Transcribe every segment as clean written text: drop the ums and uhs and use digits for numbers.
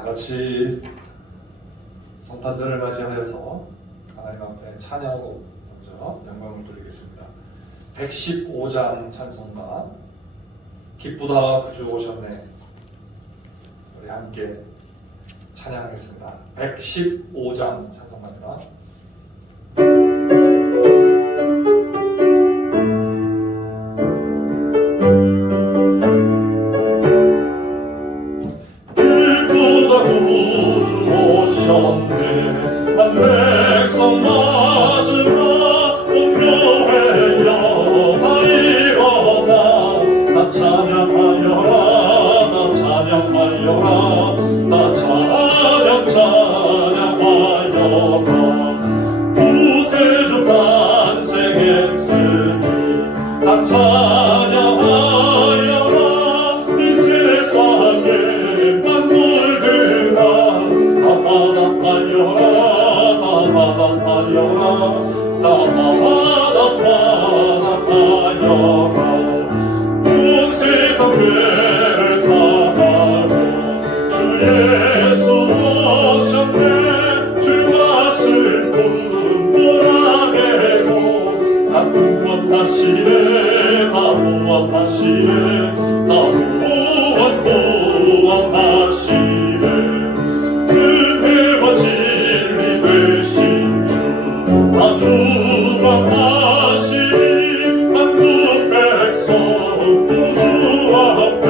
다 같이 성탄절을 맞이하여서 하나님 앞에 찬양으로 먼저 영광을 돌리겠습니다. 115장 찬송가 기쁘다 구주 오셨네. 우리 함께 찬양하겠습니다. 115장 찬송가입니다. 오셨네. 한 백성 맞으라. 온 교회 여가 일어나. 나 찬양하여라. 나 찬양하여라. 나 찬양하여라. 구세주 탄생했으니 다 찬양하여라. 이 세상에 만물들아 온 세상 죄를 사하여 주 예수 오셨네. 주가 슬픔 몰아내고 다 구원하시네. 다 구원하시네. 다 구원하시네. 은혜와 진리 되신 주 다 주관하시니 만국 백성 구주 앞에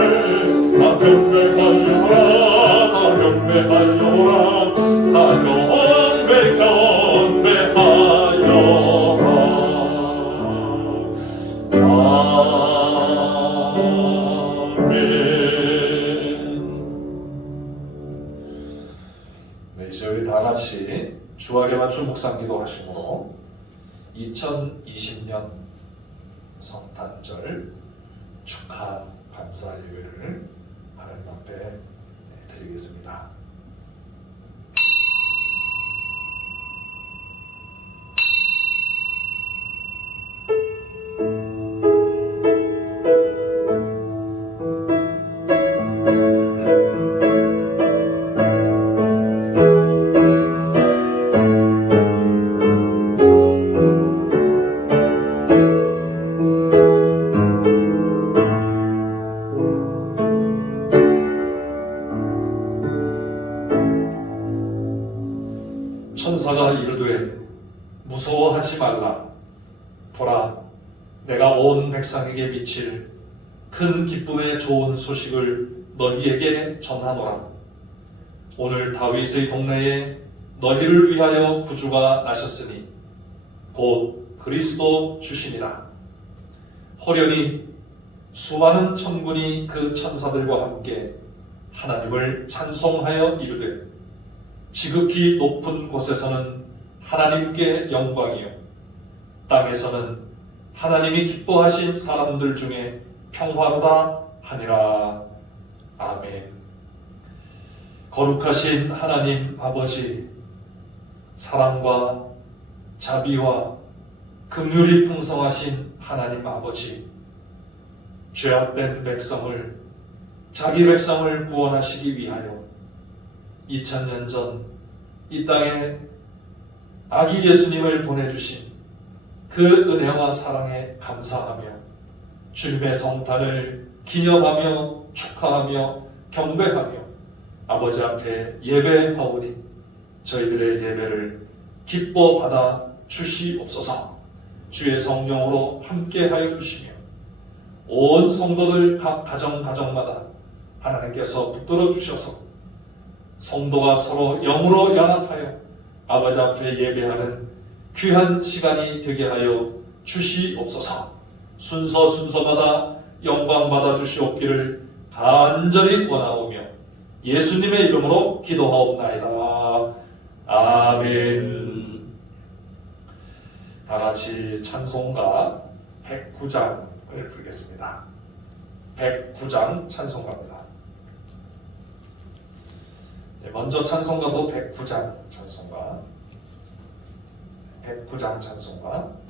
다 경배하여라. 다 경배하여라. 다 경배하여라. 네, 이제 우리 다 같이 주일에 맞춘 묵상기도 하심으로 2020년 성탄절 축하 감사 예배를 하나님 앞에 드리겠습니다. 천사가 이르되 무서워하지 말라. 보라, 내가 온 백성에게 미칠 큰 기쁨의 좋은 소식을 너희에게 전하노라. 오늘 다윗의 동네에 너희를 위하여 구주가 나셨으니 곧 그리스도 주시니라. 호련히 수많은 천군이 그 천사들과 함께 하나님을 찬송하여 이르되 지극히 높은 곳에서는 하나님께 영광이요 땅에서는 하나님이 기뻐하신 사람들 중에 평화로다 하니라. 아멘. 거룩하신 하나님 아버지, 사랑과 자비와 긍휼이 풍성하신 하나님 아버지, 죄악된 백성을, 자기 백성을 구원하시기 위하여 2000년 전 이 땅에 아기 예수님을 보내주신 그 은혜와 사랑에 감사하며 주님의 성탄을 기념하며 축하하며 경배하며 아버지 앞에 예배하오니 저희들의 예배를 기뻐 받아 주시옵소서. 주의 성령으로 함께하여 주시며 온 성도들 각 가정마다 하나님께서 붙들어 주셔서 성도가 서로 영으로 연합하여 아버지 앞에 예배하는 귀한 시간이 되게 하여 주시옵소서. 순서마다 영광 받아 주시옵기를 간절히 원하오며 예수님의 이름으로 기도하옵나이다. 아멘. 다 같이 찬송가 109장을 부르겠습니다. 109장 찬송가입니다. 먼저 찬송가도 109장 찬송가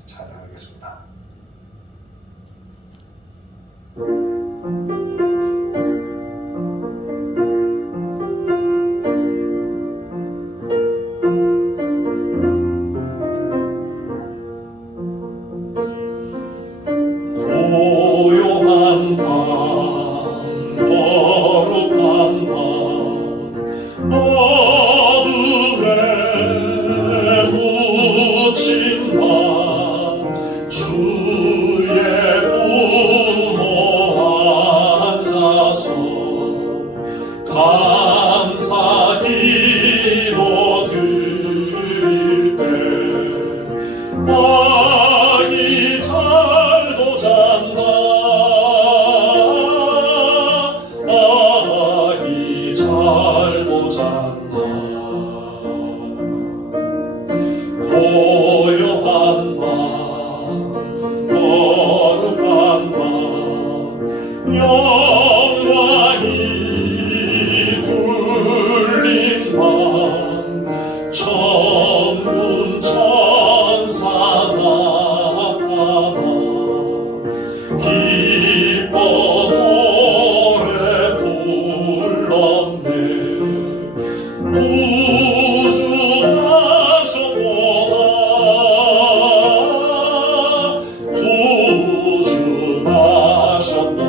찬양하겠습니다. 아기 잘도 잔다. 아기 잘도 잔다. 고요한 밤, 거룩한 밤, 영광이 둘린 밤, 천군 천사 나타나 기뻐 노래 불렀네. 구주 나셨도다. 구주 나셨도다.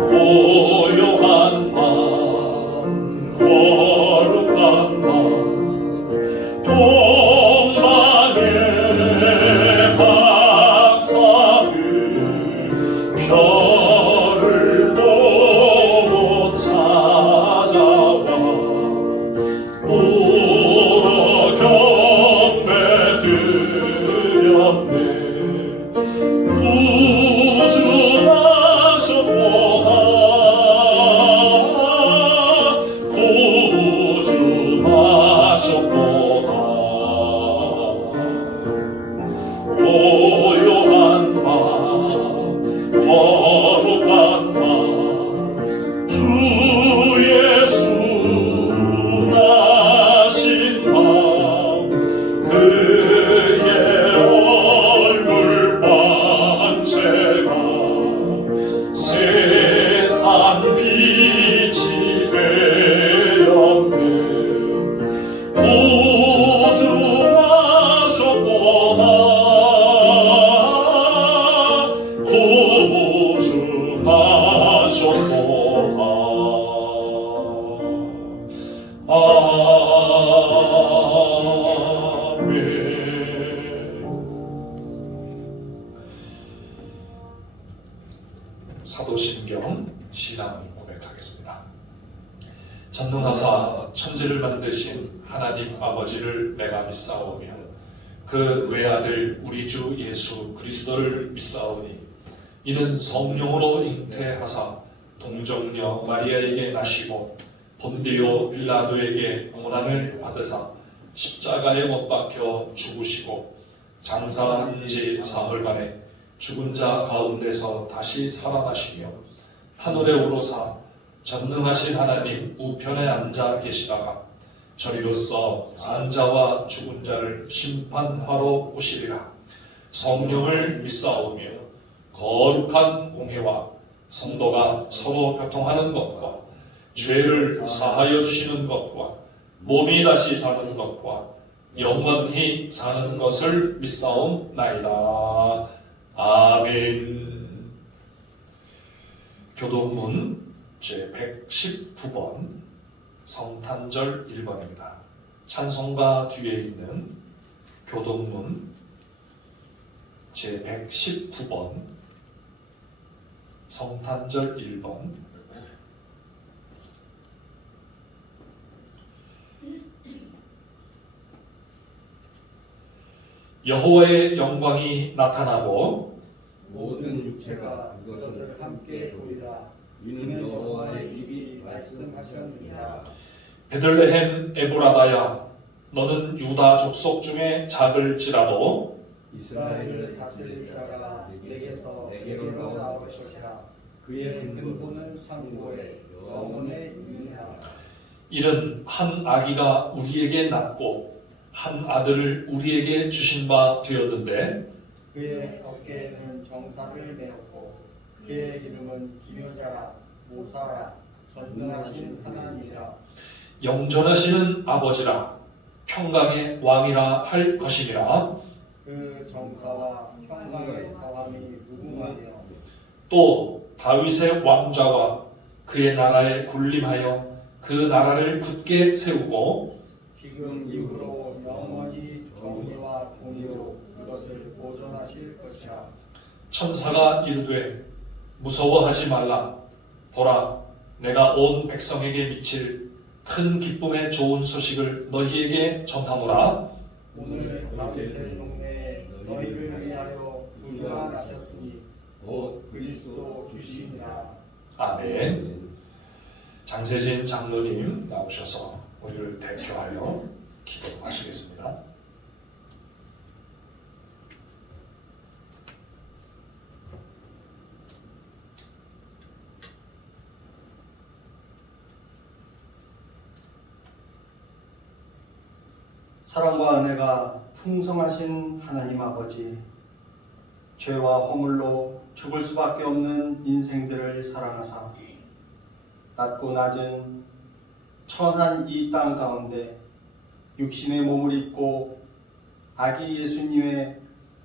고요한 밤, 거룩한 밤, 동방의 박사들 별을 보고 찾아와 울어 경배 드렸네. 구주 나셨도다. 구주 나셨도다. 고요한 밤, 거룩한 밤, 주 예수 나신 밤, 그의 얼굴 반체가 세상 빛이 되었네. 구주 나셨도다. 구주 나셨도다. 아멘. 사도신경 신앙을 고백하겠습니다. 전능하사 천지를 만드신 하나님 아버지를 내가 믿사오며 그 외아들 우리 주 예수 그리스도를 믿사오니 이는 성령으로 잉태하사 동정녀 마리아에게 나시고 본디오 빌라도에게 고난을 받으사 십자가에 못 박혀 죽으시고 장사한 지 사흘 만에 죽은 자 가운데서 다시 살아나시며 하늘에 오르사 전능하신 하나님 우편에 앉아 계시다가 저리로서 산 자와 죽은 자를 심판하러 오시리라. 성령을 믿사오며 거룩한 공회와 성도가 서로 교통하는 것과 죄를 사하여 주시는 것과 몸이 다시 사는 것과 영원히 사는 것을 믿사옵나이다. 아멘. 교동문 제119번 성탄절 1번입니다. 찬송가 뒤에 있는 교동문 제119번 성탄절 1번. 여호와의 영광이 나타나고 모든 육체가 그것을 함께 보리라. 이는 여호와의 입이 말씀하셨느니라. 베들레헴 에브라다야, 너는 유다 족속 중에 작을지라도 이스라엘을 다스릴 자가 내게서 내게로 나올 것이라. 그의 근본은 상고에 영원에 있느니라. 이는 한 아기가 우리에게 낳고 한 아들을 우리에게 주신 바 되었는데 그의 어깨에는 정사를 메었고 그의 이름은 기묘자라 모사라 전능하신 하나님이라. 영존하시는 아버지라 평강의 왕이라 할 것이니라. 그 정사와 평강의 다함이 무궁하며 또 다윗의 왕좌와 그의 나라에 군림하여 그 나라를 굳게 세우고 지금 이후로 영원히 정의와 공의로 그것을 보존하실 것이라. 천사가 이르되 무서워하지 말라. 보라, 내가 온 백성에게 미칠 큰 기쁨의 좋은 소식을 너희에게 전하노라. 오늘 다윗의 동네에 너희를 위하여 구주가 나셨으니 곧 그리스도 주시니라. 아멘. 장세진 장로님 나오셔서 우리를 대표하여 기도하시겠습니다. 사랑과 은혜가 풍성하신 하나님 아버지, 죄와 허물로 죽을 수밖에 없는 인생들을 사랑하사 낮고 낮은 천한 이 땅 가운데 육신의 몸을 입고 아기 예수님의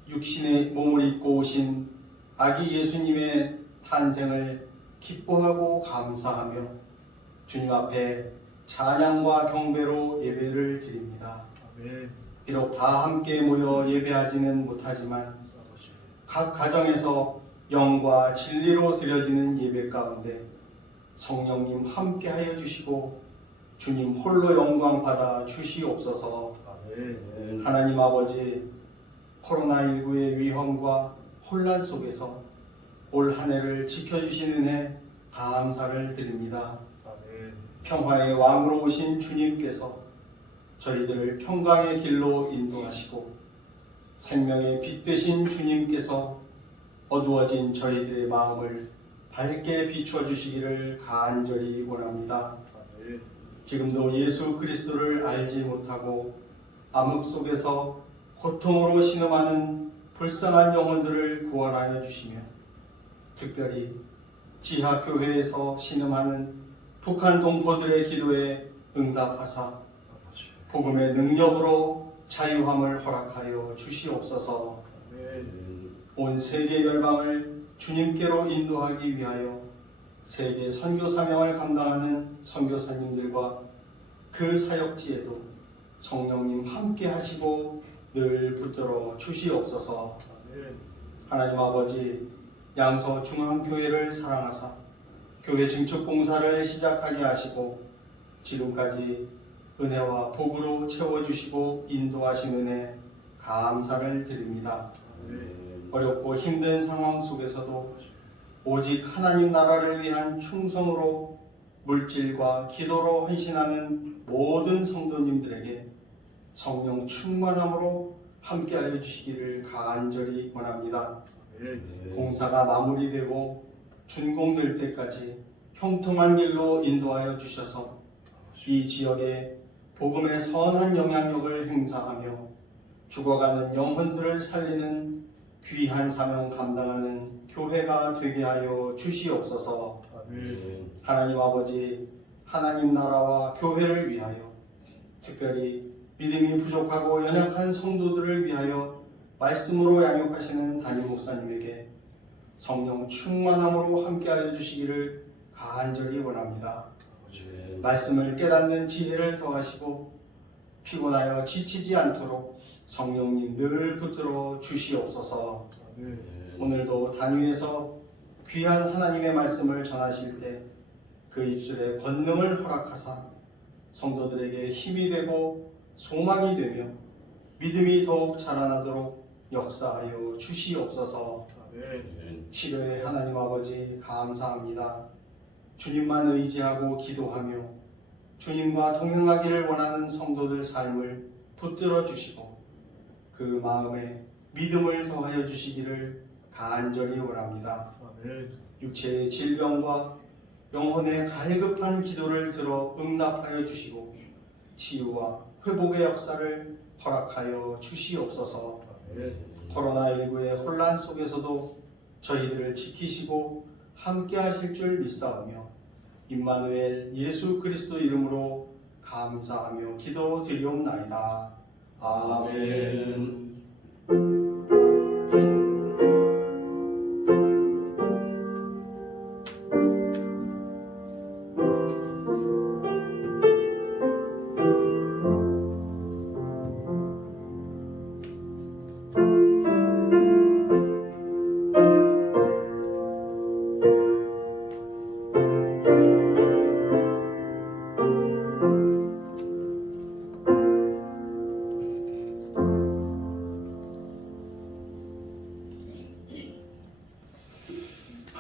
육신의 몸을 입고 오신 아기 예수님의 탄생을 기뻐하고 감사하며 주님 앞에 찬양과 경배로 예배를 드립니다. 비록 다 함께 모여 예배하지는 못하지만 각 가정에서 영과 진리로 드려지는 예배 가운데 성령님 함께하여 주시고 주님 홀로 영광 받아 주시옵소서. 하나님 아버지, 코로나19의 위험과 혼란 속에서 올 한 해를 지켜주시는 해 감사를 드립니다. 평화의 왕으로 오신 주님께서 저희들을 평강의 길로 인도하시고 생명의 빛 되신 주님께서 어두워진 저희들의 마음을 밝게 비추어 주시기를 간절히 원합니다. 지금도 예수 그리스도를 알지 못하고 암흑 속에서 고통으로 신음하는 불쌍한 영혼들을 구원하여 주시며 특별히 지하교회에서 신음하는 북한 동포들의 기도에 응답하사 복음의 능력으로 자유함을 허락하여 주시옵소서. 온 세계 열방을 주님께로 인도하기 위하여 세계 선교 사명을 감당하는 선교사님들과 그 사역지에도 성령님 함께 하시고 늘 붙들어 주시옵소서. 하나님 아버지, 양서 중앙교회를 사랑하사 교회 증축 공사를 시작하게 하시고 지금까지 은혜와 복으로 채워주시고 인도하신 은혜 감사를 드립니다. 어렵고 힘든 상황 속에서도 오직 하나님 나라를 위한 충성으로 물질과 기도로 헌신하는 모든 성도님들에게 성령 충만함으로 함께하여 주시기를 간절히 원합니다. 공사가 마무리되고 준공될 때까지 형통한 길로 인도하여 주셔서 이 지역에 복음의 선한 영향력을 행사하며 죽어가는 영혼들을 살리는 귀한 사명 감당하는 교회가 되게 하여 주시옵소서. 하나님 아버지, 하나님 나라와 교회를 위하여 특별히 믿음이 부족하고 연약한 성도들을 위하여 말씀으로 양육하시는 담임 목사님에게 성령 충만함으로 함께하여 주시기를 간절히 원합니다. 말씀을 깨닫는 지혜를 더하시고 피곤하여 지치지 않도록 성령님 늘 붙들어 주시옵소서. 오늘도 단위에서 귀한 하나님의 말씀을 전하실 때 그 입술에 권능을 허락하사 성도들에게 힘이 되고 소망이 되며 믿음이 더욱 자라나도록 역사하여 주시옵소서. 치료의 하나님 아버지 감사합니다. 주님만 의지하고 기도하며 주님과 동행하기를 원하는 성도들 삶을 붙들어 주시고 그 마음에 믿음을 더하여 주시기를 간절히 원합니다. 육체의 질병과 영혼의 갈급한 기도를 들어 응답하여 주시고 치유와 회복의 역사를 허락하여 주시옵소서. 코로나19의 혼란 속에서도 저희들을 지키시고 함께 하실 줄 믿사오며 임마누엘 예수 그리스도 이름으로 감사하며 기도 드리옵나이다. 아멘.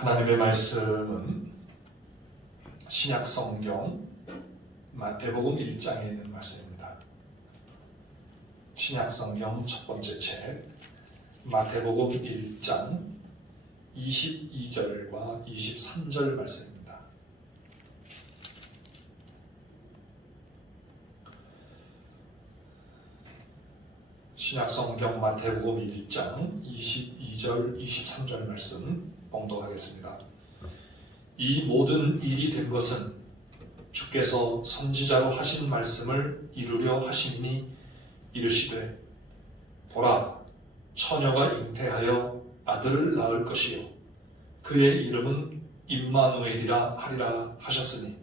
하나님의 말씀은 신약 성경 마태복음 1장에 있는 말씀입니다. 신약 성경 첫 번째 책 마태복음 1장 22절과 23절 말씀입니다. 신약 성경 마태복음 1장 22절 23절 말씀 봉독하겠습니다. 이 모든 일이 된 것은 주께서 선지자로 하신 말씀을 이루려 하시니 이르시되 보라 처녀가 잉태하여 아들을 낳을 것이요 그의 이름은 임마누엘이라 하리라 하셨으니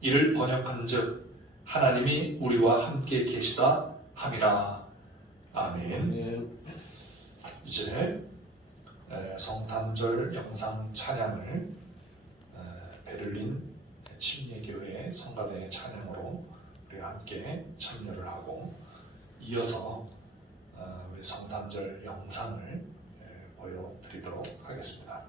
이를 번역한즉 하나님이 우리와 함께 계시다 함이라. 아멘. 이제 성탄절 영상 찬양을 베를린 침례교회 성가대 찬양으로 우리가 함께 참여를 하고 이어서 우리 성탄절 영상을 보여드리도록 하겠습니다.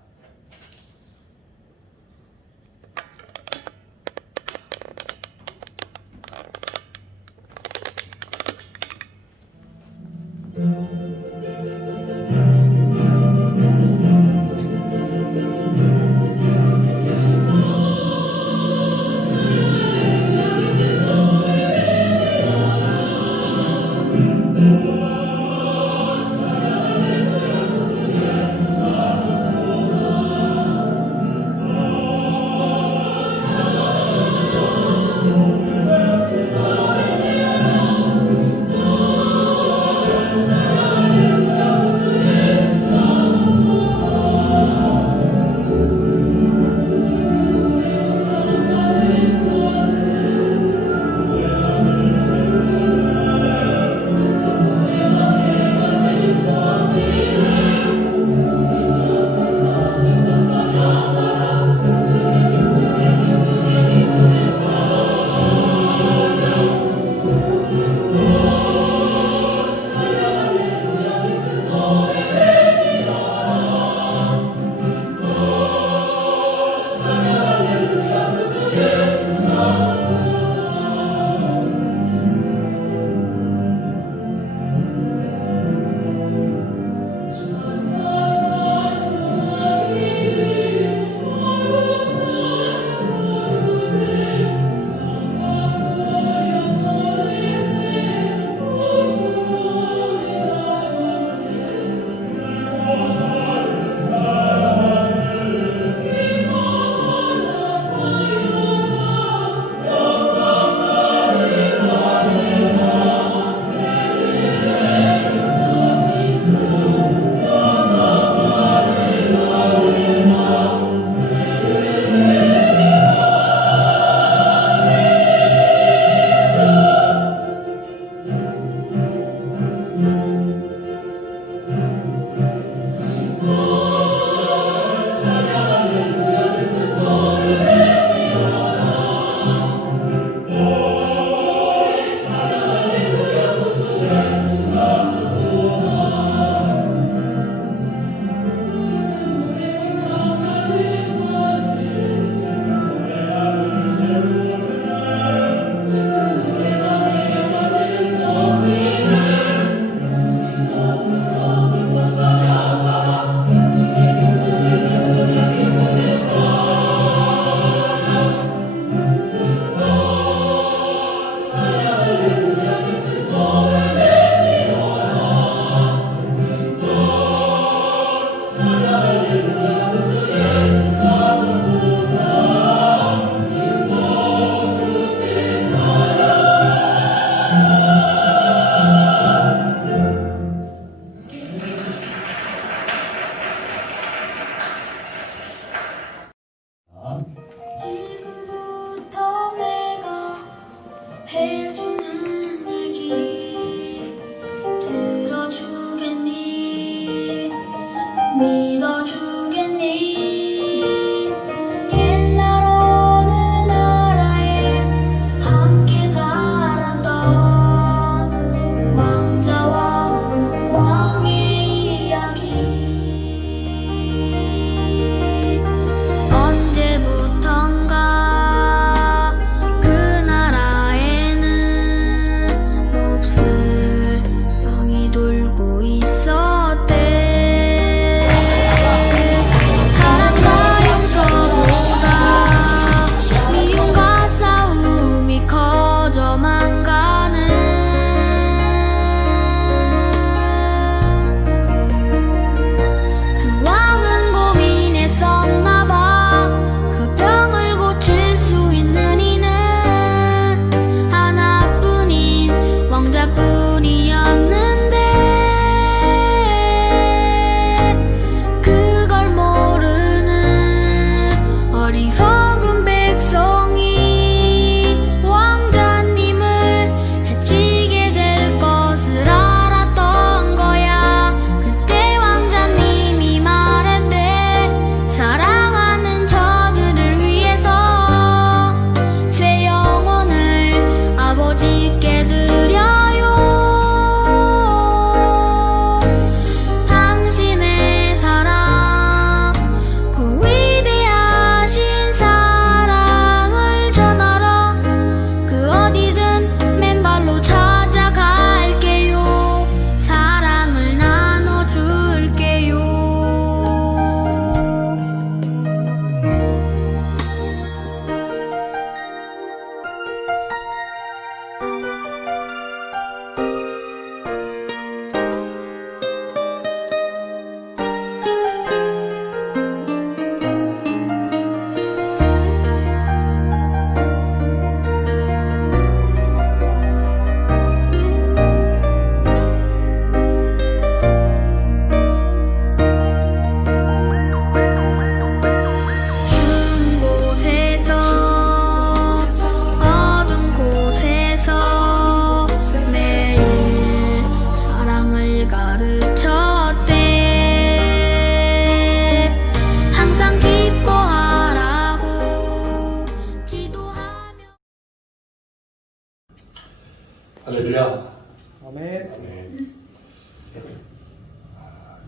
할렐루야. 아멘. 아멘.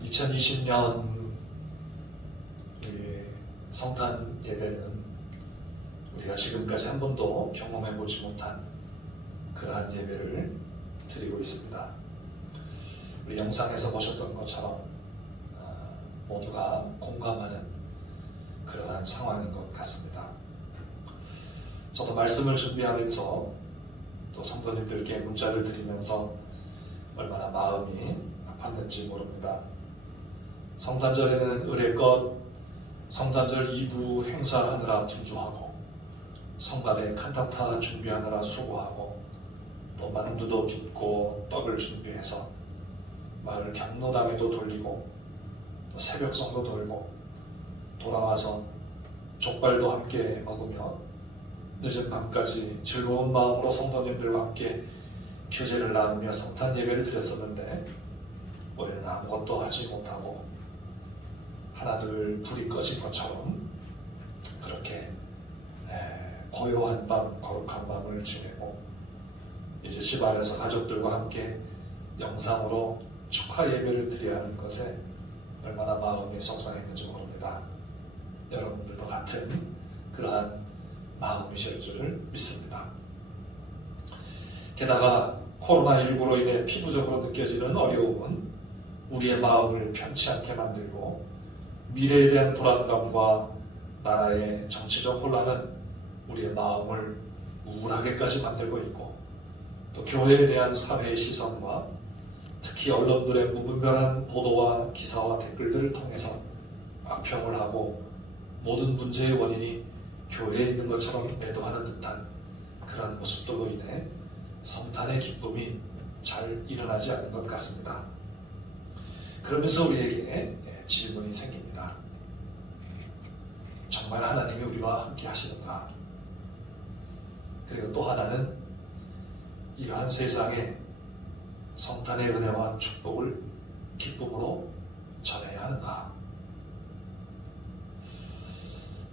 2020년 성탄 예배는 우리가 지금까지 한 번도 경험해보지 못한 그러한 예배를 드리고 있습니다. 우리 영상에서 보셨던 것처럼 모두가 공감하는 그러한 상황인 것 같습니다. 저도 말씀을 준비하면서 또 성도님들께 문자를 드리면서 얼마나 마음이 아팠는지 모릅니다. 성탄절에는 의례껏 성탄절 2부 행사하느라 분주하고 성가대 칸타타 준비하느라 수고하고 또 만두도 빚고 떡을 준비해서 마을 경로당에도 돌리고 또 새벽성도 돌고 돌아와서 족발도 함께 먹으며 늦은 밤까지 즐거운 마음으로 성도님들과 함께 교제를 나누며 성탄 예배를 드렸었는데 우리는 아무것도 하지 못하고 하나둘 불이 꺼진 것처럼 그렇게 고요한 밤, 거룩한 밤을 지내고 이제 집안에서 가족들과 함께 영상으로 축하 예배를 드려야 하는 것에 얼마나 마음이 속상했는지 모릅니다. 여러분들도 같은 그러한 마음이실 줄을 믿습니다. 게다가 코로나19로 인해 피부적으로 느껴지는 어려움은 우리의 마음을 편치 않게 만들고 미래에 대한 불안감과 나라의 정치적 혼란은 우리의 마음을 우울하게까지 만들고 있고 또 교회에 대한 사회의 시선과 특히 언론들의 무분별한 보도와 기사와 댓글들을 통해서 악평을 하고 모든 문제의 원인이 교회에 있는 것처럼 매도하는 듯한 그러한 모습들로 인해 성탄의 기쁨이 잘 일어나지 않는 것 같습니다. 그러면서 우리에게 질문이 생깁니다. 정말 하나님이 우리와 함께 하시는가? 그리고 또 하나는 이러한 세상에 성탄의 은혜와 축복을 기쁨으로 전해야 하는가?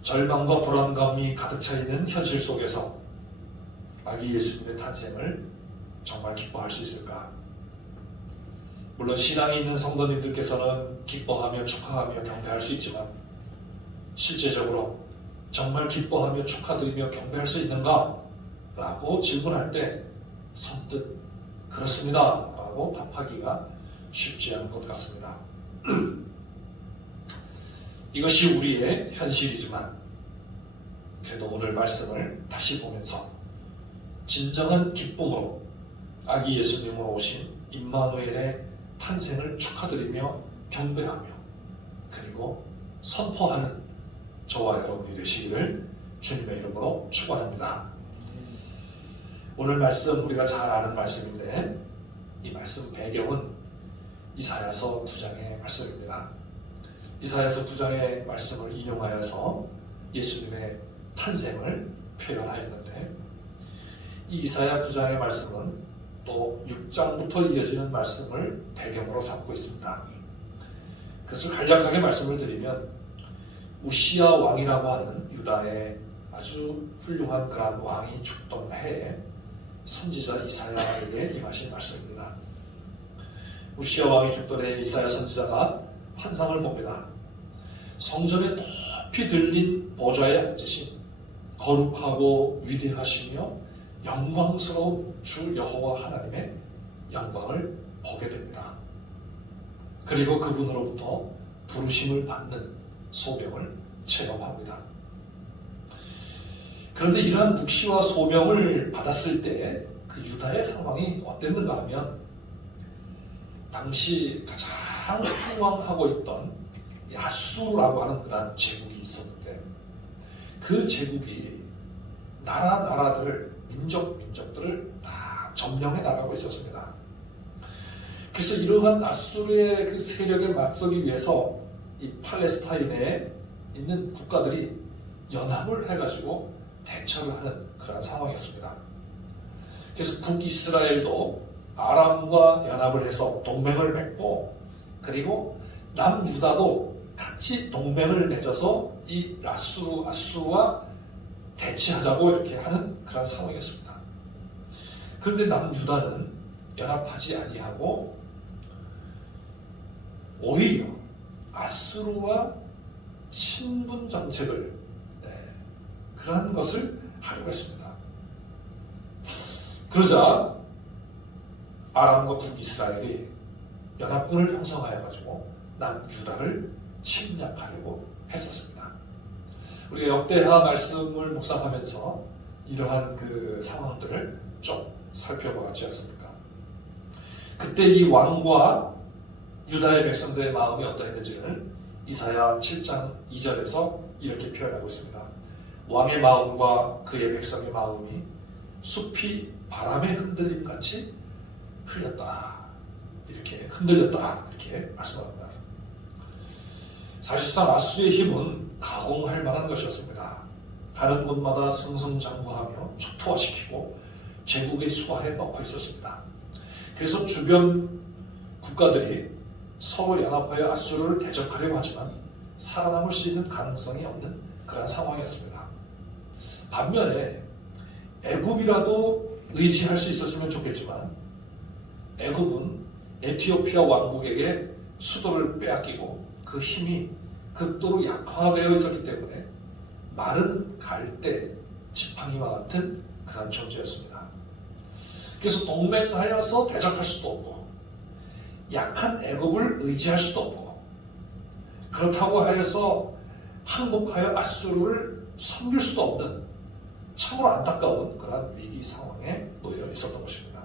절망과 불안감이 가득 차 있는 현실 속에서 아기 예수님의 탄생을 정말 기뻐할 수 있을까? 물론 신앙이 있는 성도님들께서는 기뻐하며 축하하며 경배할 수 있지만 실제적으로 정말 기뻐하며 축하드리며 경배할 수 있는가? 라고 질문할 때 선뜻 그렇습니다 라고 답하기가 쉽지 않은 것 같습니다. 이것이 우리의 현실이지만 그래도 오늘 말씀을 다시 보면서 진정한 기쁨으로 아기 예수님으로 오신 임마누엘의 탄생을 축하드리며 경배하며 그리고 선포하는 저와 여러분이 되시기를 주님의 이름으로 축원합니다. 오늘 말씀 우리가 잘 아는 말씀인데 이 말씀 배경은 이사야서 2장의 말씀입니다. 이사야서 2장의 말씀을 인용하여서 예수님의 탄생을 표현하였는데 이 이사야 2장의 말씀은 또 6장부터 이어지는 말씀을 배경으로 삼고 있습니다. 그래서 간략하게 말씀을 드리면 우시야 왕이라고 하는 유다의 아주 훌륭한 그런 왕이 죽던 해에 선지자 이사야에게 임하신 말씀입니다. 우시야 왕이 죽던 해에 이사야 선지자가 환상을 봅니다. 성전에 높이 들린 보좌에 앉으신 거룩하고 위대하시며 영광스러운 주 여호와 하나님의 영광을 보게 됩니다. 그리고 그분으로부터 부르심을 받는 소명을 체험합니다. 그런데 이러한 묵시와 소명을 받았을 때 그 유다의 상황이 어땠는가 하면 당시 가장 흥왕하고 있던 아수르라고 하는 그런 제국이 있었는데 그 제국이 나라들을 민족들을 다 점령해 나가고 있었습니다. 그래서 이러한 아수르의 그 세력에 맞서기 위해서 이 팔레스타인에 있는 국가들이 연합을 해가지고 대처를 하는 그런 상황이었습니다. 그래서 북이스라엘도 아람과 연합을 해서 동맹을 맺고 그리고 남유다도 같이 동맹을 맺어서 이 아수르와 대치하자고 이렇게 하는 그런 상황이었습니다. 그런데 남유다는 연합하지 아니하고 오히려 아수르와 친분 정책을 그러한 것을 하려고 했습니다. 그러자 아람과 북이스라엘이 연합군을 형성하여 가지고 남유다를 침략하려고 했었습니다. 우리가 역대하 말씀을 묵상하면서 이러한 그 상황들을 좀 살펴보았지 않습니까? 그때 이 왕과 유다의 백성들의 마음이 어떠했는지를 이사야 7장 2절에서 이렇게 표현하고 있습니다. 왕의 마음과 그의 백성의 마음이 숲이 바람에 흔들림같이 흘렸다. 이렇게 흔들렸다. 이렇게 말씀합니다. 사실상 아수르의 힘은 가공할 만한 것이었습니다. 가는 곳마다 승승장구하며 초토화시키고 제국의 수하에 넣고 있었습니다. 그래서 주변 국가들이 서로 연합하여 아수르를 대적하려고 하지만 살아남을 수 있는 가능성이 없는 그런 상황이었습니다. 반면에 애굽이라도 의지할 수 있었으면 좋겠지만 애굽은 에티오피아 왕국에게 수도를 빼앗기고 그 힘이 극도로 약화되어 있었기 때문에 마른 갈대 지팡이와 같은 그런 존재였습니다. 그래서 동맹하여서 대적할 수도 없고 약한 애굽을 의지할 수도 없고 그렇다고 하여서 항복하여 아수르를 섬길 수도 없는 참으로 안타까운 그런 위기 상황에 놓여 있었던 것입니다.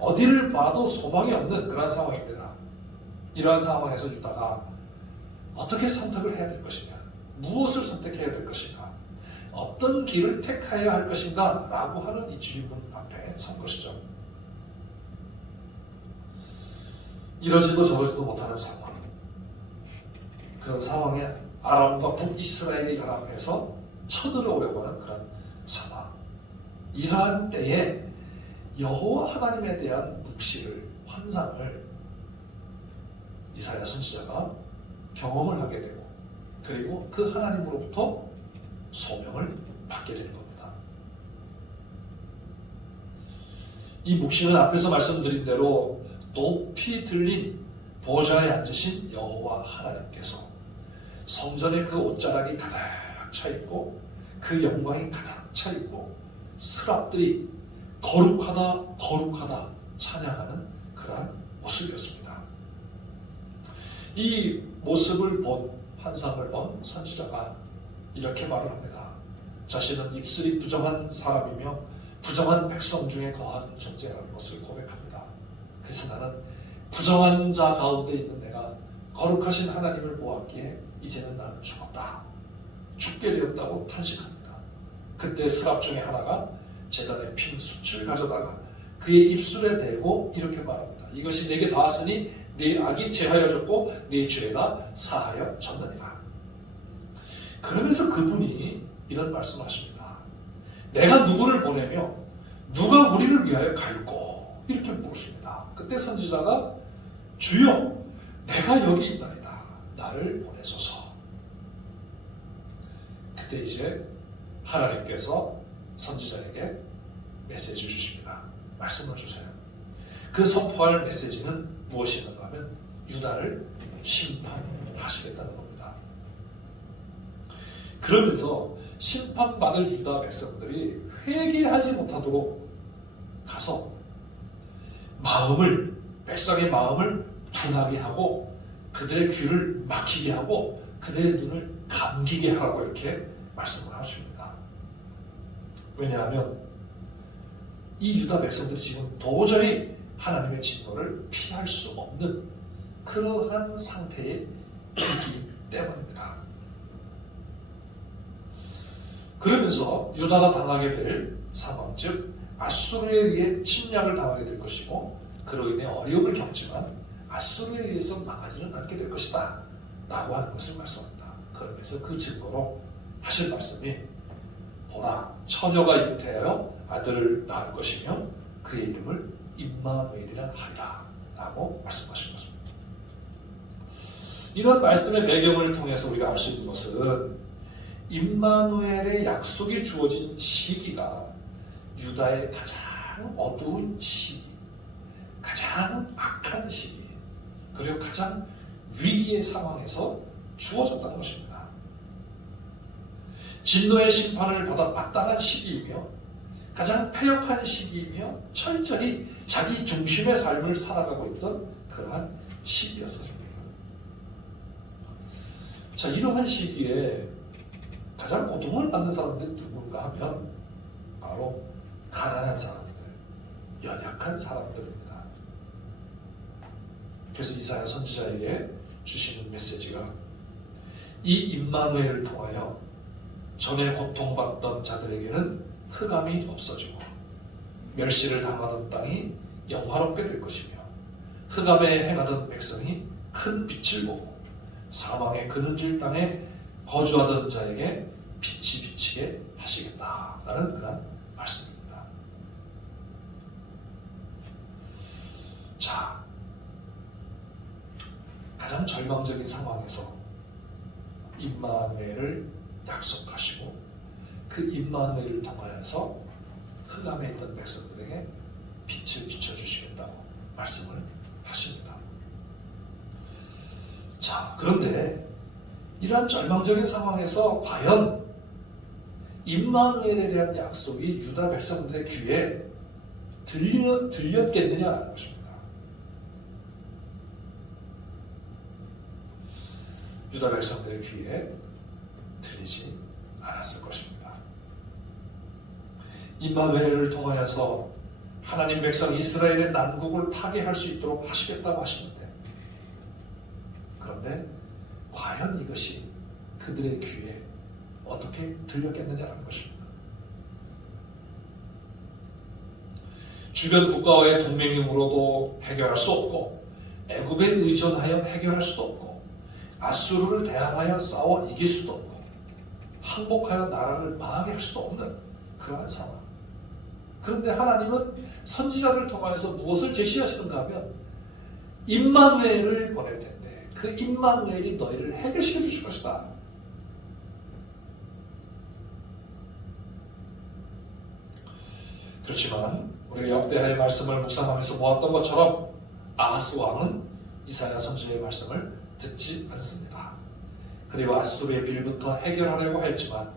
어디를 봐도 소망이 없는 그런 상황입니다. 이러한 상황에서 유다가 어떻게 선택을 해야 될 것이냐, 무엇을 선택해야 될 것인가, 어떤 길을 택해야 할 것인가 라고 하는 이 질문 앞에 선 것이죠. 이러지도 저러지도 못하는 상황, 그런 상황에 아람과 북이스라엘이 연합해서 쳐들어오려고 하는 그런 상황, 이러한 때에 여호와 하나님에 대한 묵시를, 환상을 이사야 선지자가 경험을 하게 되고 그리고 그 하나님으로부터 소명을 받게 되는 겁니다. 이 묵시는 앞에서 말씀드린 대로 높이 들린 보좌에 앉으신 여호와 하나님께서 성전에 그 옷자락이 가득 차 있고 그 영광이 가득 차 있고 스랍들이 거룩하다 거룩하다 찬양하는 그러한 모습이었습니다. 이 모습을 본, 환상을 본 선지자가 이렇게 말을 합니다. 자신은 입술이 부정한 사람이며 부정한 백성 중에 거하는 존재라는 것을 고백합니다. 그래서 나는 부정한 자 가운데 있는 내가 거룩하신 하나님을 보았기에 이제는 나는 죽었다, 죽게 되었다고 탄식합니다. 그때 스랍 중에 하나가 제단에 핀 숯을 가져다가 그의 입술에 대고 이렇게 말합니다. 이것이 내게 닿았으니 네 악이 제하여졌고 네 죄가 사하여졌느니라. 그러면서 그분이 이런 말씀을 하십니다. 내가 누구를 보내며 누가 우리를 위하여 갈고? 이렇게 물었습니다. 그때 선지자가 주여 내가 여기 있나이다, 나를 보내소서. 그때 이제 하나님께서 선지자에게 메시지를 주십니다. 말씀을 주세요. 그 선포할 메시지는 무엇이었는가 하면 유다를 심판하시겠다는 겁니다. 그러면서 심판받을 유다 백성들이 회개하지 못하도록 가서 백성의 마음을 둔하게 하고 그들의 귀를 막히게 하고 그들의 눈을 감기게 하라고 이렇게 말씀을 하십니다. 왜냐하면 이 유다 백성들이 지금 도저히 하나님의 진노를 피할 수 없는 그러한 상태에 있기 때문입니다. 그러면서 유다가 당하게 될 상황, 즉 아수르에 의해 침략을 당하게 될 것이고 그로 인해 어려움을 겪지만 아수르에 의해서 망하지는 않게 될 것이다 라고 하는 것을 말씀합니다. 그러면서 그 증거로 하실 말씀이 보라, 처녀가 잉태하여 아들을 낳을 것이며 그의 이름을 임마누엘이라 하리라 라고 말씀하신 것입니다. 이런 말씀의 배경을 통해서 우리가 알 수 있는 것은 임마누엘의 약속이 주어진 시기가 유다의 가장 가장 어두운 시기, 가장 악한 시기, 그리고 가장 위기의 상황에서 주어졌다는 것입니다. 진노의 심판을 받아 마땅한 시기이며 가장 패역한 시기이며 철저히 자기 중심의 삶을 살아가고 있던 그러한 시기였었습니다. 자, 이러한 시기에 가장 고통을 받는 사람들이 누군가 하면 바로 가난한 사람들, 연약한 사람들입니다. 그래서 이사야 선지자에게 주시는 메시지가 이 임마누엘을 통하여 전에 고통받던 자들에게는 흑암이 없어지고 멸시를 당하던 땅이 영화롭게 될 것이며 흑암에 행하던 백성이 큰 빛을 보고 사망의 그늘질 땅에 거주하던 자에게 빛이 비치게 하시겠다라는 그런 말씀입니다. 자, 가장 절망적인 상황에서 임마누엘을 약속하시고 그 임마누엘을 통하여서 흑암에 있던 백성들에게 빛을 비춰주시겠다고 말씀을 하십니다. 자, 그런데 이러한 절망적인 상황에서 과연 임마누엘에 대한 약속이 유다 백성들의 귀에 들렸겠느냐라는 것입니다. 유다 백성들의 귀에 들리지 않았을 것입니다. 임마누엘을 통하여서 하나님 백성 이스라엘의 난국을 타개할 수 있도록 하시겠다고 하시는데, 그런데 과연 이것이 그들의 귀에 어떻게 들렸겠느냐는 것입니다. 주변 국가와의 동맹임으로도 해결할 수 없고 애굽에 의존하여 해결할 수도 없고 아수르를 대항하여 싸워 이길 수도 없고 항복하여 나라를 망하게 할 수도 없는 그러한 상황. 그런데 하나님은 선지자를 통하여서 무엇을 제시하시는가 하면 임마누엘을 보낼 텐데 그 임마누엘이 너희를 해결시켜 주실 것이다. 그렇지만 우리가 역대하의 말씀을 묵상하면서 보았던 것처럼 아하스 왕은 이사야 선지자의 말씀을 듣지 않습니다. 그리고 아수르의 빌부터 해결하려고 했지만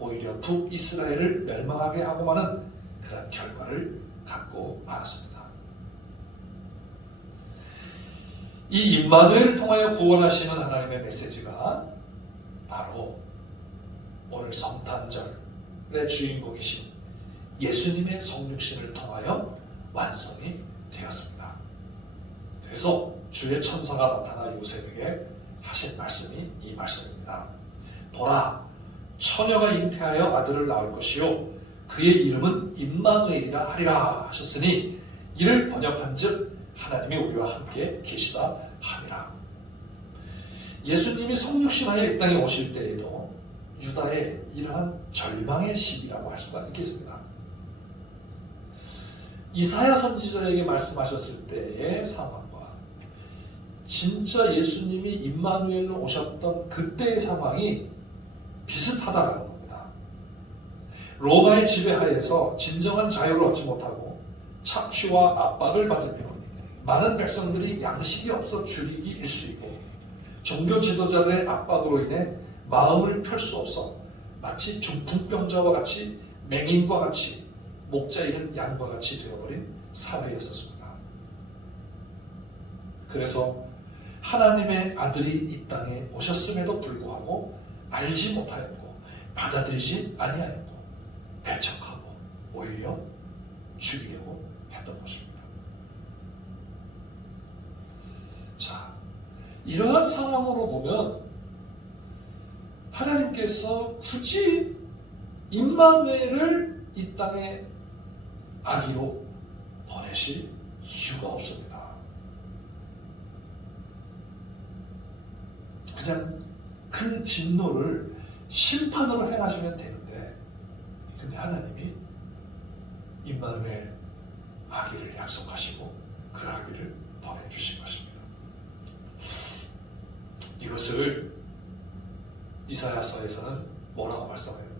오히려 북이스라엘을 멸망하게 하고만은 그런 결과를 갖고 말았습니다. 이 임마누엘을 통하여 구원하시는 하나님의 메시지가 바로 오늘 성탄절의 주인공이신 예수님의 성육신을 통하여 완성이 되었습니다. 그래서 주의 천사가 나타나 요셉에게 하신 말씀이 이 말씀입니다. 보라, 처녀가 잉태하여 아들을 낳을 것이요 그의 이름은 임마누엘이라 하리라 하셨으니 이를 번역한즉 하나님이 우리와 함께 계시다 함이라. 예수님이 성육신하여 이 땅에 오실 때에도 유다의 이러한 절망의 시기라고 할 수가 있겠습니다. 이사야 선지자에게 말씀하셨을 때의 상황과 진짜 예수님이 임마누엘로 오셨던 그때의 상황이 비슷하다라는 겁니다. 로마의 지배하에서 진정한 자유를 얻지 못하고 착취와 압박을 받으며 많은 백성들이 양식이 없어 죽이기 일쑤이고 종교 지도자들의 압박으로 인해 마음을 펼 수 없어 마치 중풍병자와 같이 맹인과 같이 목자 잃은 양과 같이 되어버린 사회였었습니다. 그래서 하나님의 아들이 이 땅에 오셨음에도 불구하고 알지 못하였고 받아들이지 아니하였고 배척하고 오히려 죽이려고 했던 것입니다. 자, 이러한 상황으로 보면 하나님께서 굳이 임마누엘을 이 땅에 아기로 보내실 이유가 없습니다. 그냥 그 진노를 심판으로 행하시면 되는데, 근데 하나님이 임마누엘 아기를 약속하시고 그 아기를 보내주신 것입니다. 이것을 이사야서에서는 뭐라고 말씀해요?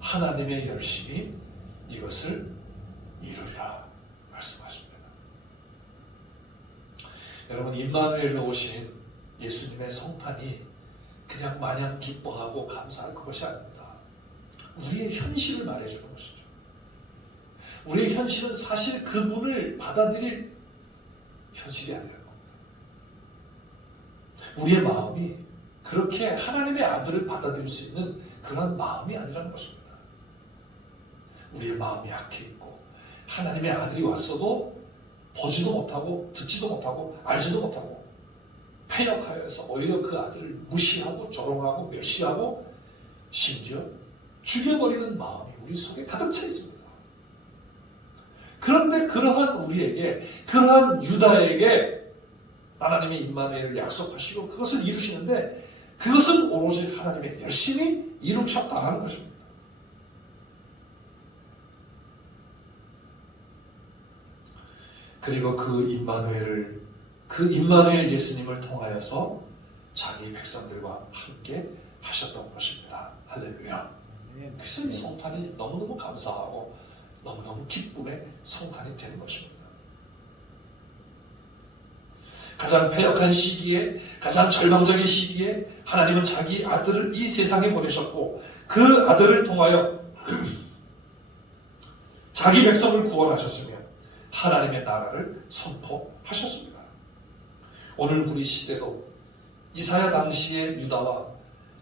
하나님의 열심이 이것을 이루리라 말씀하십니다. 여러분, 임마누엘로 오신 예수님의 성탄이 그냥 마냥 기뻐하고 감사할 그것이 아닙니다. 우리의 현실을 말해주는 것이죠. 우리의 현실은 사실 그분을 받아들일 현실이 아니라는 겁니다. 우리의 마음이 그렇게 하나님의 아들을 받아들일 수 있는 그런 마음이 아니라는 것입니다. 우리의 마음이 약해 있고 하나님의 아들이 왔어도 보지도 못하고 듣지도 못하고 알지도 못하고 패역하여서 오히려 그 아들을 무시하고 조롱하고 멸시하고 심지어 죽여버리는 마음이 우리 속에 가득 차 있습니다. 그런데 그러한 우리에게, 그러한 유다에게 하나님의 임마누엘을 약속하시고 그것을 이루시는데 그것은 오로지 하나님의 열심히 이루셨다는 것입니다. 그리고 그 임마누엘 예수님을 통하여서 자기 백성들과 함께 하셨던 것입니다. 할렐루야. 그래서 이 성탄이 너무너무 감사하고 너무너무 기쁨의 성탄이 되는 것입니다. 가장 패역한 시기에, 가장 절망적인 시기에 하나님은 자기 아들을 이 세상에 보내셨고 그 아들을 통하여 자기 백성을 구원하셨으며 하나님의 나라를 선포하셨습니다. 오늘 우리 시대도 이사야 당시의 유다와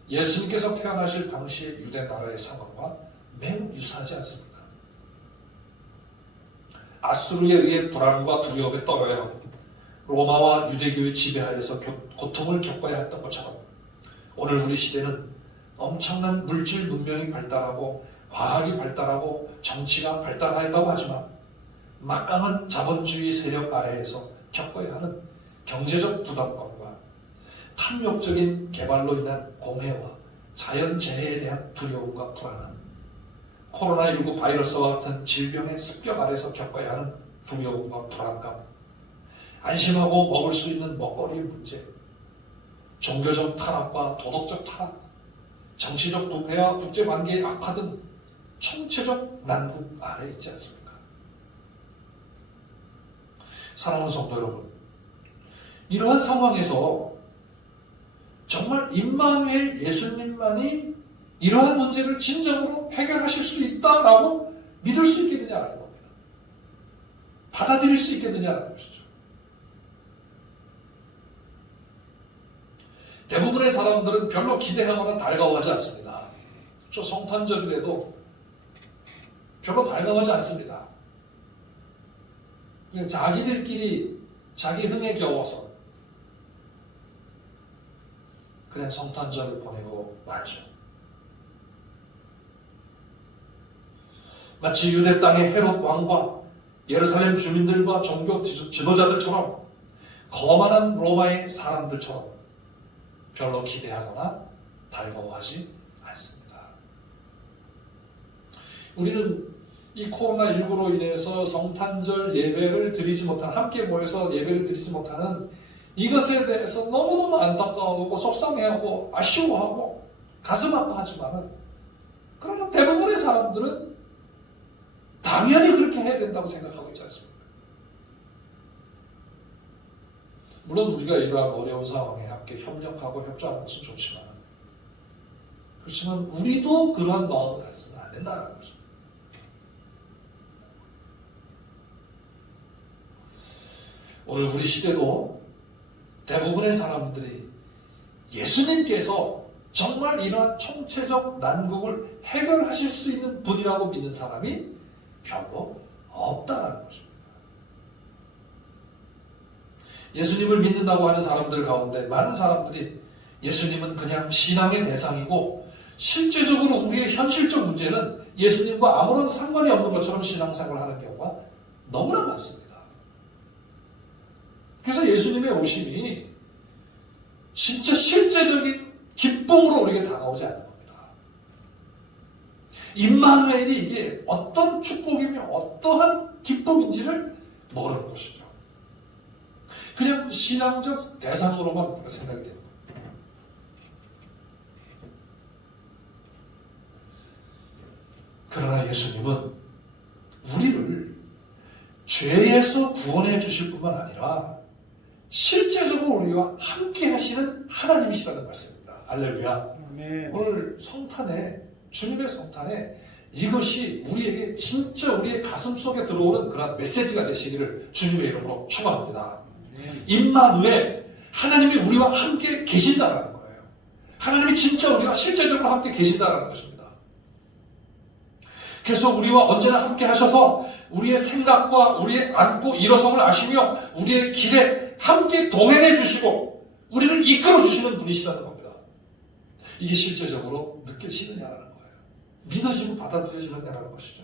예수님께서 태어나실 당시의 유대 나라의 상황과 매우 유사하지 않습니까? 아수르에 의해 불안과 두려움에 떨어야 하고 로마와 유대교의 지배하에서 고통을 겪어야 했던 것처럼 오늘 우리 시대는 엄청난 물질 문명이 발달하고 과학이 발달하고 정치가 발달하였다고 하지만 막강한 자본주의 세력 아래에서 겪어야 하는 경제적 부담감과 탐욕적인 개발로 인한 공해와 자연재해에 대한 두려움과 불안함, 코로나19 바이러스와 같은 질병의 습격 아래에서 겪어야 하는 두려움과 불안감, 안심하고 먹을 수 있는 먹거리의 문제, 종교적 타락과 도덕적 타락, 정치적 부패와 국제관계의 악화 등 총체적 난국 아래에 있지 않습니까? 사랑하는 성도 여러분, 이러한 상황에서 정말 임마누엘 예수님만이 이러한 문제를 진정으로 해결하실 수 있다라고 믿을 수 있겠느냐라는 겁니다. 받아들일 수 있겠느냐라는 것이죠. 대부분의 사람들은 별로 기대하거나 달가워하지 않습니다. 저 성탄절이라도 별로 달가워하지 않습니다. 그냥 자기들끼리 자기 흥에 겨워서 그냥 성탄절을 보내고 말죠. 마치 유대 땅의 헤롯 왕과 예루살렘 주민들과 종교 지도자들처럼 거만한 로마의 사람들처럼 별로 기대하거나 달가워하지 않습니다. 우리는 이 코로나19로 인해서 성탄절 예배를 드리지 못하는, 함께 모여서 예배를 드리지 못하는 이것에 대해서 너무너무 안타까워하고 속상해하고 아쉬워하고 가슴 아파하지만은, 그러나 대부분의 사람들은 당연히 그렇게 해야 된다고 생각하고 있지 않습니까? 물론 우리가 이러한 어려운 상황에 함께 협력하고 협조하는 것은 좋지만, 그렇지만 우리도 그러한 마음을 가져서는 안 된다는 것입니다. 오늘 우리 시대도 대부분의 사람들이 예수님께서 정말 이러한 총체적 난국을 해결하실 수 있는 분이라고 믿는 사람이 별로 없다는 것입니다. 예수님을 믿는다고 하는 사람들 가운데 많은 사람들이 예수님은 그냥 신앙의 대상이고 실제적으로 우리의 현실적 문제는 예수님과 아무런 상관이 없는 것처럼 신앙생활을 하는 경우가 너무나 많습니다. 그래서 예수님의 오심이 진짜 실제적인 기쁨으로 우리에게 다가오지 않는 겁니다. 임마누엘이 이게 어떤 축복이며 어떠한 기쁨인지를 모르는 것이죠. 그냥 신앙적 대상으로만 우리가 생각이 되는 거예요. 그러나 예수님은 우리를 죄에서 구원해 주실 뿐만 아니라 실제적으로 우리와 함께 하시는 하나님이시라는 말씀입니다. 할렐루야. 아멘. 오늘 성탄에, 주님의 성탄에 이것이 우리에게 진짜 우리의 가슴 속에 들어오는 그런 메시지가 되시기를 주님의 이름으로 축원합니다. 임마누엘, 하나님이 우리와 함께 계신다라는 거예요. 하나님이 진짜 우리와 실제적으로 함께 계신다라는 것입니다. 그래서 우리와 언제나 함께 하셔서 우리의 생각과 우리의 안고 일어섬을 아시며 우리의 길에 함께 동행해 주시고 우리를 이끌어 주시는 분이시라는 겁니다. 이게 실제적으로 느껴지느냐라는 거예요. 믿어지고 받아들여지느냐라는 것이죠.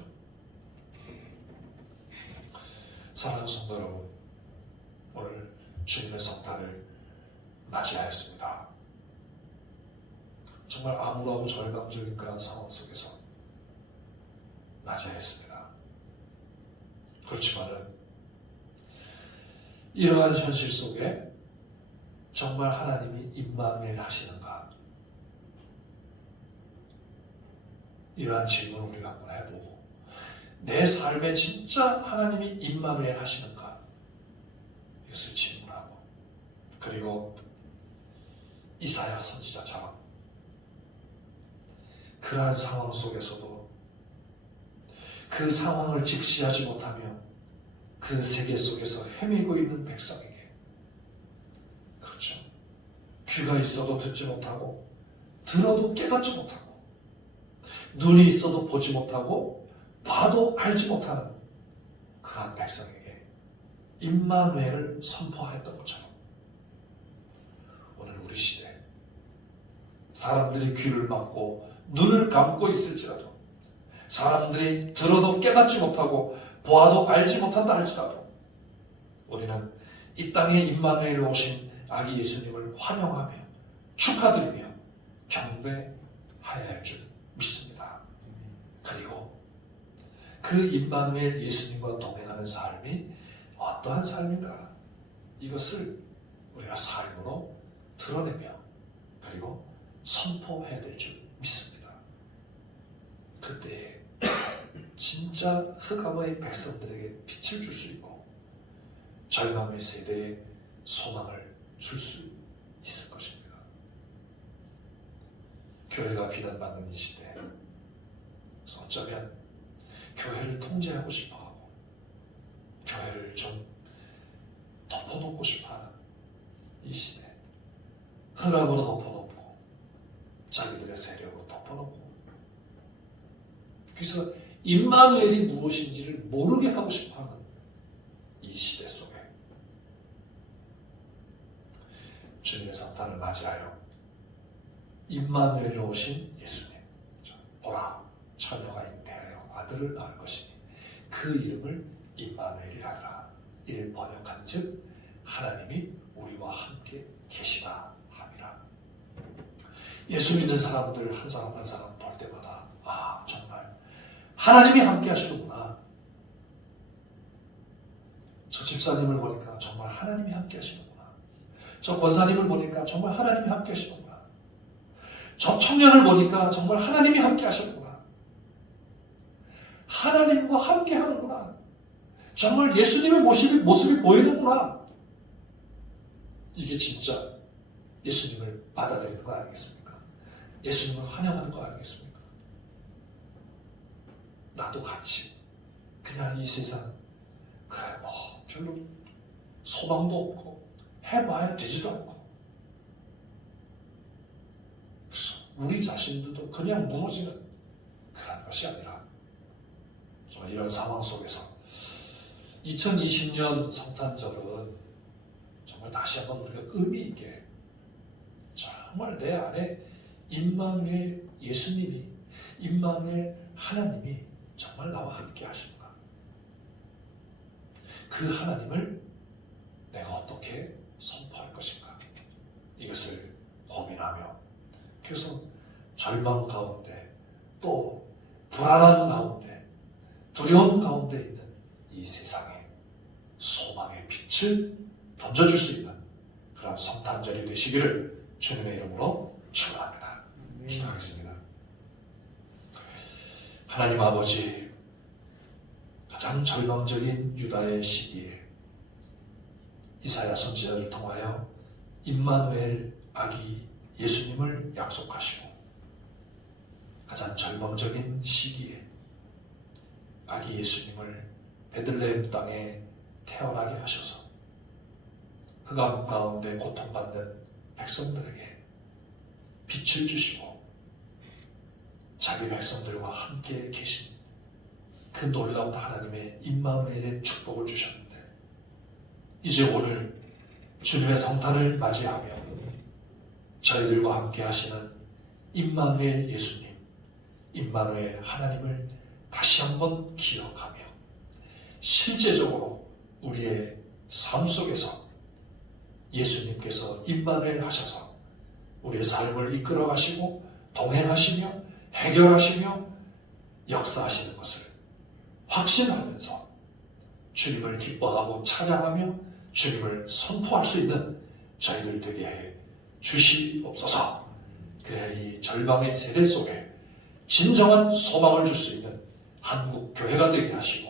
사랑하는 성도 여러분, 오늘 주님의 성탄을 맞이하였습니다. 정말 암울하고 절망적인 그런 상황 속에서 맞이하였습니다. 그렇지만은 이러한 현실 속에 정말 하나님이 임마누엘 하시는가? 이러한 질문을 우리가 한번 해보고 내 삶에 진짜 하나님이 임마누엘 하시는가? 이것을 질문하고 그리고 이사야 선지자처럼 그러한 상황 속에서도 그 상황을 직시하지 못하며 그 세계 속에서 헤매고 있는 백성에게 그렇죠. 귀가 있어도 듣지 못하고 들어도 깨닫지 못하고 눈이 있어도 보지 못하고 봐도 알지 못하는 그러한 백성에게 임마누엘을 선포하였던 것처럼 오늘 우리 시대 사람들이 귀를 막고 눈을 감고 있을지라도 사람들이 들어도 깨닫지 못하고 보아도 알지 못한다 할지라도 우리는 이 땅에 임마누엘로 오신 아기 예수님을 환영하며 축하드리며 경배하여야 할 줄 믿습니다. 그리고 그 임마누엘 예수님과 동행하는 삶이 어떠한 삶인가 이것을 우리가 삶으로 드러내며 그리고 선포해야 될 줄 믿습니다. 그때 진짜 흑암의 백성들에게 빛을 줄 수 있고 절망의 세대에 소망을 줄 수 있을 것입니다. 교회가 비난받는 이 시대 그래서 어쩌면 교회를 통제하고 싶어하고 교회를 좀 덮어놓고 싶어하는 이 시대 흑암으로 덮어놓고 자기들의 세력으로 덮어놓고 그래서 임마누엘이 무엇인지를 모르게 하고 싶어하는 이 시대 속에 주님의 성탄을 맞이하여 임마누엘로 오신 예수님 보라 처녀가 잉태하여 아들을 낳을 것이니 그 이름을 임마누엘이라더라. 이를 번역한즉 하나님이 우리와 함께 계시다 함이라. 예수 믿는 사람들 한 사람 한 사람 볼 때마다 아 정말 하나님이 함께 하시는구나. 저 집사님을 보니까 정말 하나님이 함께 하시는구나. 저 권사님을 보니까 정말 하나님이 함께 하시는구나. 저 청년을 보니까 정말 하나님이 함께 하시는구나. 하나님과 함께 하는구나. 정말 예수님의 모습이 보이는구나. 이게 진짜 예수님을 받아들이는 거 아니겠습니까? 예수님을 환영하는 거 아니겠습니까? 나도 같이 그냥 이 세상 그래 뭐 별로 소망도 없고 해봐야 되지도 않고 그래서 우리 자신들도 그냥 무너지는 그런 것이 아니라 정말 이런 상황 속에서 2020년 성탄절은 정말 다시 한번 우리가 의미 있게 정말 내 안에 임마누엘 예수님이 임마누엘 하나님이 정말 나와 함께 하시는가? 그 하나님을 내가 어떻게 선포할 것인가? 이것을 고민하며 그래서 절망 가운데 또 불안한 가운데 두려움 가운데 있는 이 세상에 소망의 빛을 던져줄 수 있는 그런 성탄절이 되시기를 주님의 이름으로 축원합니다. 기도하겠습니다. 하나님 아버지, 가장 절망적인 유다의 시기에 이사야 선지자를 통하여 임마누엘 아기 예수님을 약속하시고 가장 절망적인 시기에 아기 예수님을 베들레헴 땅에 태어나게 하셔서 흑암 가운데 고통받는 백성들에게 빛을 주시고 자기 백성들과 함께 계신 그 놀라운 하나님의 임마누엘의 축복을 주셨는데 이제 오늘 주님의 성탄을 맞이하며 저희들과 함께 하시는 임마누엘 예수님, 임마누엘 하나님을 다시 한번 기억하며 실제적으로 우리의 삶 속에서 예수님께서 임마누엘 하셔서 우리의 삶을 이끌어 가시고 동행하시며 해결하시며 역사하시는 것을 확신하면서 주님을 기뻐하고 찬양하며 주님을 선포할 수 있는 저희들 되게 해 주시옵소서. 그래야 이 절망의 세대 속에 진정한 소망을 줄 수 있는 한국 교회가 되게 하시고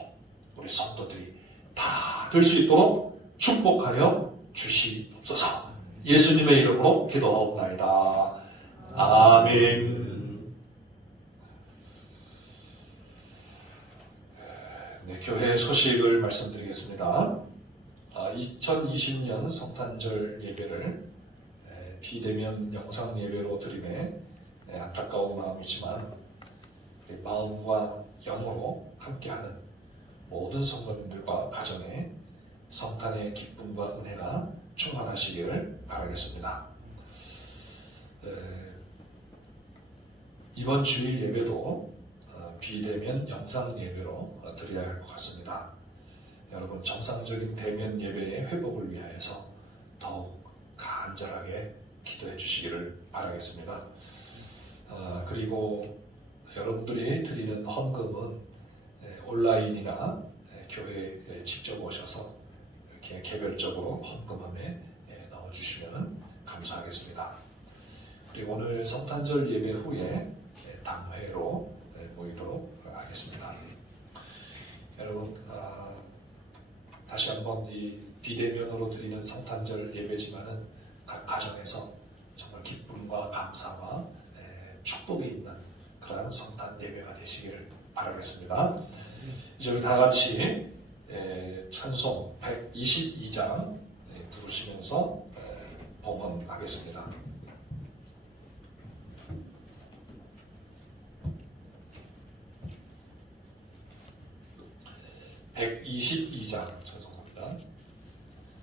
우리 성도들이 다 될 수 있도록 축복하여 주시옵소서. 예수님의 이름으로 기도하옵나이다. 아멘. 네, 교회 소식을 말씀드리겠습니다. 2020년 성탄절 예배를 비대면 영상 예배로 드림에 안타까운 마음이지만 마음과 영으로 함께하는 모든 성도님들과 가정에 성탄의 기쁨과 은혜가 충만하시기를 바라겠습니다. 이번 주일 예배도 비대면 영상 예배로 드려야 할 것 같습니다. 여러분 정상적인 대면 예배의 회복을 위하여서 더욱 간절하게 기도해 주시기를 바라겠습니다. 그리고 여러분들이 드리는 헌금은 온라인이나 교회에 직접 오셔서 이렇게 개별적으로 헌금함에 넣어주시면 감사하겠습니다. 그리고 오늘 성탄절 예배 후에 당회로 모이도록 하겠습니다. 여러분 다시 한번 이 비대면으로 드리는 성탄절 예배지만은 각 가정에서 정말 기쁨과 감사와 축복이 있는 그런 성탄 예배가 되시기를 바라겠습니다. 이제 우리 다 같이 찬송 122장 부르시면서 봉헌하겠습니다. 122장 찬송합니다.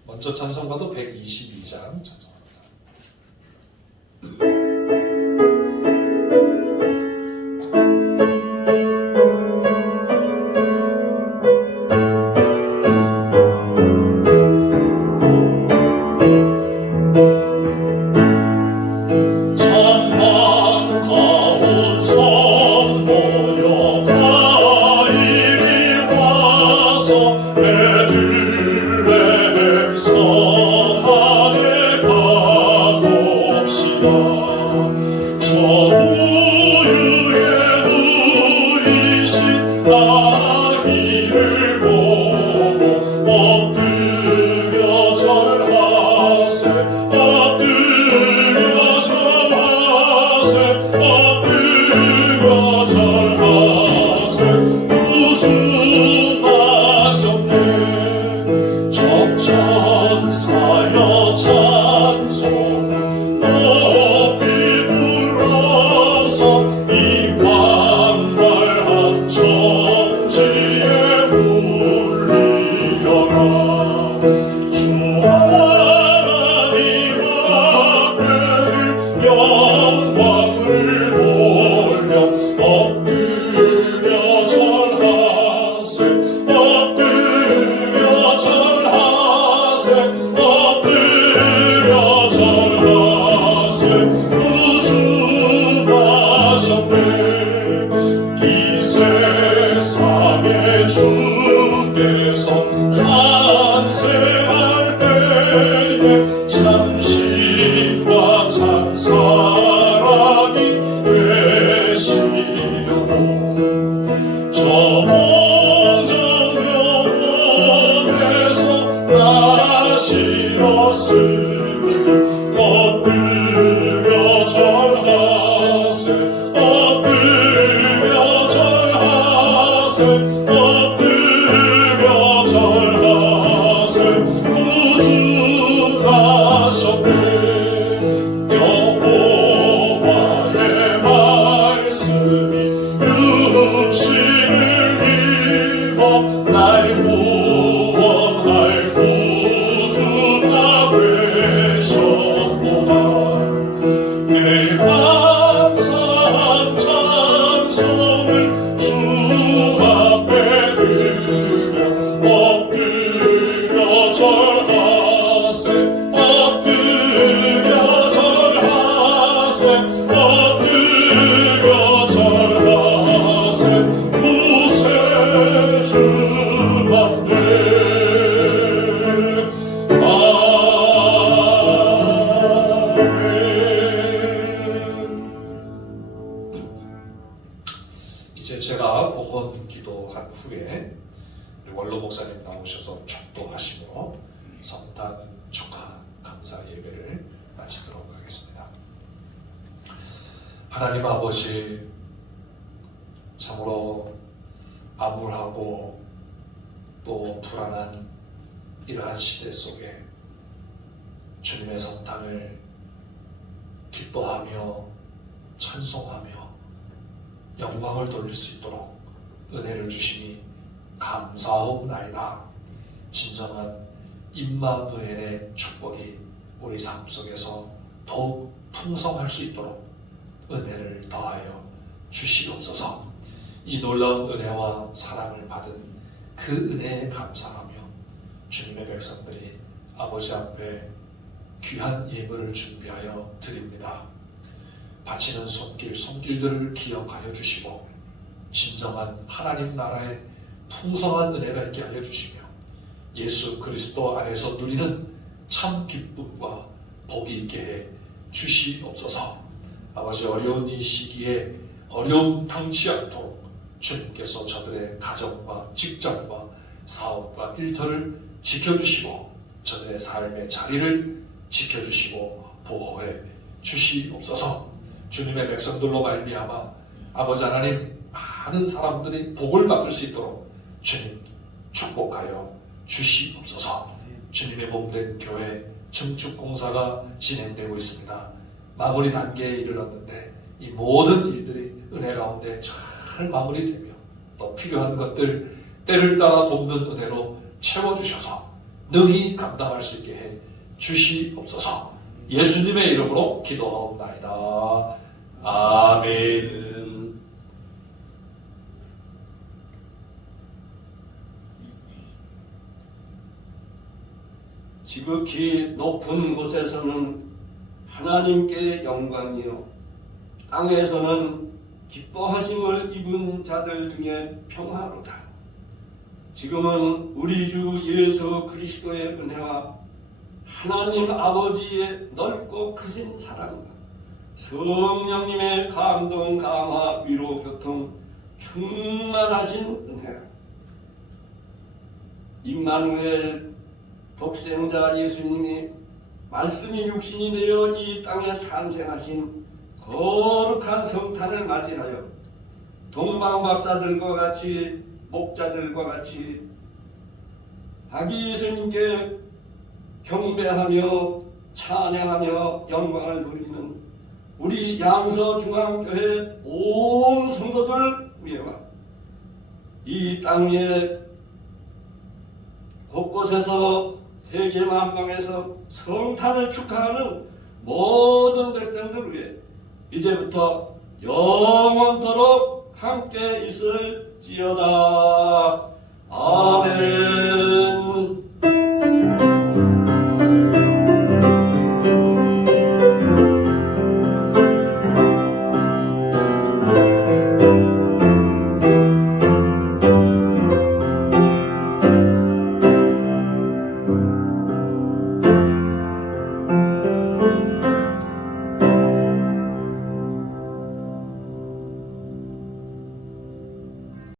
먼저 찬송가도 122장 찬송합니다. 저 공정 나시었으니 엎드려 절하세 엎드려 절하세 엎드려 절하세 구주하셨네 여호와의 말씀이 육신을 입어 날 구원할 구주가 되셨도다 내 감사한 찬송을 주 앞에 들며 엎드려 절하세 엎드려 절하세 엎드려 절하세 구세주만대 이제 제가 봉헌 기도한 후에 우리 원로 목사님 나오셔서 축도하시며 성탄 축하 감사 예배를 마치도록 하겠습니다. 하나님 아버지, 참으로 암울하고 또 불안한 이러한 시대 속에 주님의 성탄을 기뻐하며 찬송하며 영광을 돌릴 수 있도록 은혜를 주시니 감사옵나이다. 진정한 임마누엘의 축복이 우리 삶 속에서 더욱 풍성할 수 있도록 은혜를 더하여 주시옵소서. 이 놀라운 은혜와 사랑을 받은 그 은혜에 감사하며 주님의 백성들이 아버지 앞에 귀한 예물을 준비하여 드립니다. 바치는 손길들을 기억하여 주시고 진정한 하나님 나라의 풍성한 은혜가 있게 하여 주시며 예수 그리스도 안에서 누리는 참 기쁨과 복이 있게 해 주시옵소서. 아버지, 어려운 이 시기에 어려움 당치 않도록 주님께서 저들의 가정과 직장과 사업과 일터를 지켜주시고 저들의 삶의 자리를 지켜주시고 보호해 주시옵소서. 주님의 백성들로 말미암아 아버지 하나님 많은 사람들이 복을 받을 수 있도록 주님 축복하여 주시옵소서. 주님의 몸된 교회 증축 공사가 진행되고 있습니다. 마무리 단계에 이르렀는데 이 모든 일들이 은혜 가운데 잘 마무리되며 또 필요한 것들 때를 따라 돕는 은혜로 채워주셔서 능히 감당할 수 있게 해 주시옵소서. 예수님의 이름으로 기도하옵나이다. 아멘. 지극히 높은 곳에서는 하나님께 영광이요 땅에서는 기뻐하심을 입은 자들 중에 평화로다. 지금은 우리 주 예수 그리스도의 은혜와 하나님 아버지의 넓고 크신 사랑과 성령님의 감동, 감화, 위로, 교통 충만하신 은혜가 임마누엘 독생자 예수님이 말씀이 육신이 되어 이 땅에 탄생하신 거룩한 성탄을 맞이하여 동방박사들과 같이 목자들과 같이 아기 예수님께 경배하며 찬양하며 영광을 돌리는 우리 양서중앙교회 온 성도들 위에와 이 땅 위에 곳곳에서 세계 만방에서 성탄을 축하하는 모든 백성들 위해 이제부터 영원토록 함께 있을지어다. 아멘.